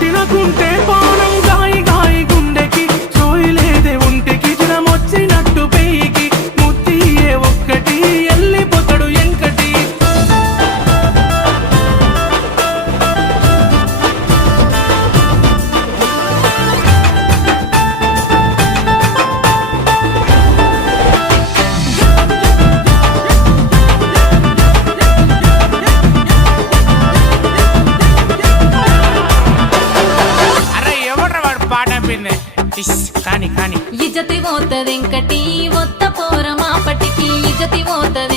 తినకుంటే పానం గాయి గాయి గుండెకి సోయిలేదే ఒంటికి జ్వరమొచ్చినట్టు పెయికి ముత్తియే ఒక్కటి ఎల్లిపోతాడు ఎంకటి అరే ఎవడ్రా వాడు పాట పిందే కానీ కానీ ఇజ్జతి పోతదెంకటి ఒత్త పోర మాపటికి ఇజ్జతి పోతది